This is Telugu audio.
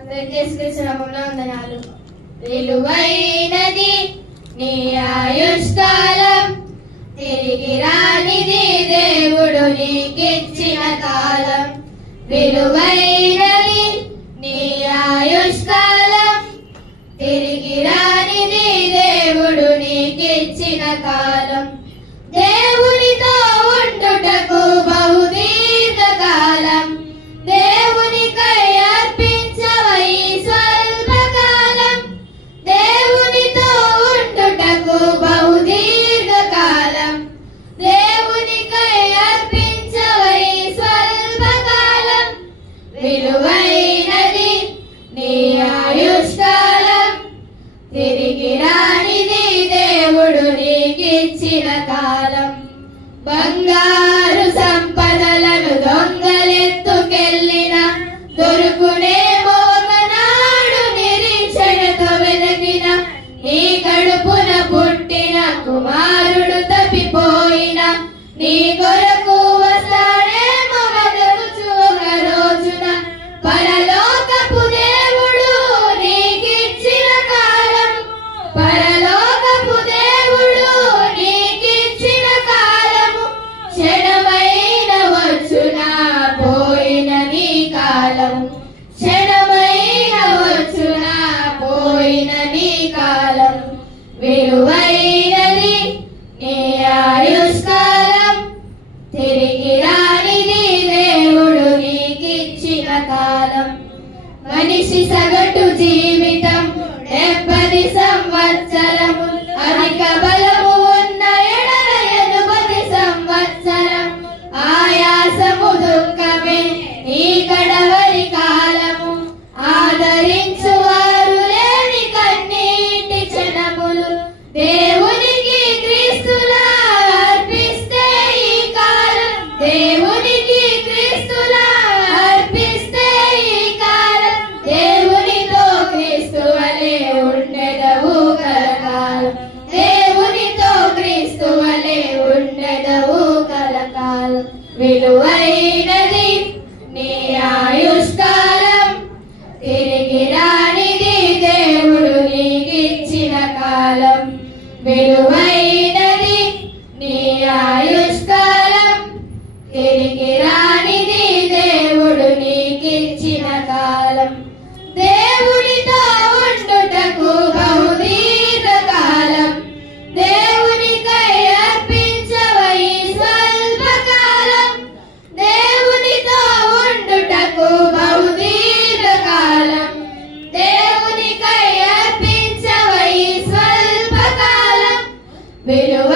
వందనాలు. విలువైనది నీ ఆయుష్కాలం, తిరిగి రానిది దేవుడు నీకిచ్చిన కాలం. విలువైనది నీ ఆయుష్కాలం, తిరిగి రానిది దేవుడు నీకిచ్చిన కాలం. దేవునితో ఉండుటకు బహుదీర్ఘకాలం, దేవునికై అర్పించవై స్వల్పకాలం. దేవునితో ఉండుటకు బహుదీర్ఘకాలం, దేవునికై అర్పించవై స్వల్పకాలం. విలువైనది నీ ఆయుష్కాలం, తిరిగి రానిది దేవుడు నీకిచ్చిన కాలం. బంగారు సంపదలను దొంగలెత్తుకెళ్ళిన దొరుకునేమో ఒకనాడు నిరీక్షణతో వెదకిన. నీ కడుపున పుట్టిన కుమారుడు తప్పిపోయిన, నీ కొరకు వస్తాడేమో వెదకుచు ఒక రోజున. పరలోకపు దేవుడు నీకిచ్చిన కాలం, పరలోకపు దేవుడు నీకిచ్చిన కాలము. క్షణమైన వచ్చునా పోయిన నీ కాలము, క్షణమైన వచ్చునా పోయిన నీ కాలము. విలువైనది నీ ఆయుష్కాలం, తిరిగి రానిది దేవుడు నీకిచ్చిన కాలం. మనిషి సగటు జీవితం 70 సంవత్సరము, అధిక బలము ఉన్న ఎడల 80 సంవత్సరం. ఆయాసము దుఃఖమే నీ కడవరి కాలము, ఆదరించు వారు లేని కన్నీటి క్షణములు. దేవునికి క్రీస్తులా అర్పిస్తే ఈ కాలం, దేవునికి క్రీస్తులా అర్పిస్తే ఈ కాలం. దేవునితో క్రీస్తు వలె ఉండెదవు కలకాలం, దేవునితో క్రీస్తు వలె ఉండెదవు కలకాలం. విలువైనది నీ ఆయుష్కాలం, తిరిగి రానిది దేవుడు నీకిచ్చిన కాలం. విలువైనది నీ ఆయుష్కాలం, తిరిగి రానిది దేవుడు నీకిచ్చిన కాలం. దేవునితో ఉండుటకు బహుదీర్ఘకాలం, దేవునికై అర్పించవై స్వల్పకాలం. దేవునితో ఉండుటకు బహుదీర్ఘకాలం, దేవునికై అర్పించవై స్వల్పకాలం. విలువ